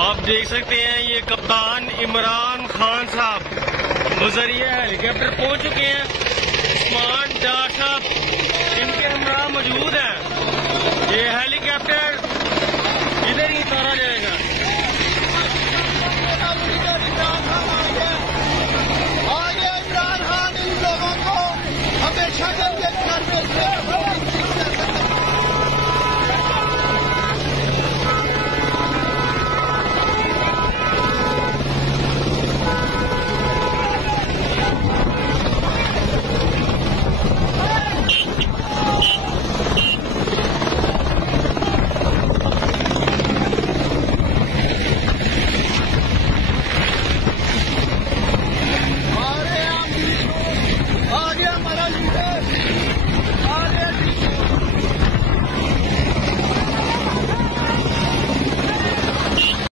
आप देख सकते हैं ये कप्तान इमरान खान साहब मुजरिया हेलीकॉप्टर पहुंच चुके हैं। उस्मान डार साहब इनके हमरा मौजूद हैं। ये हेलीकॉप्टर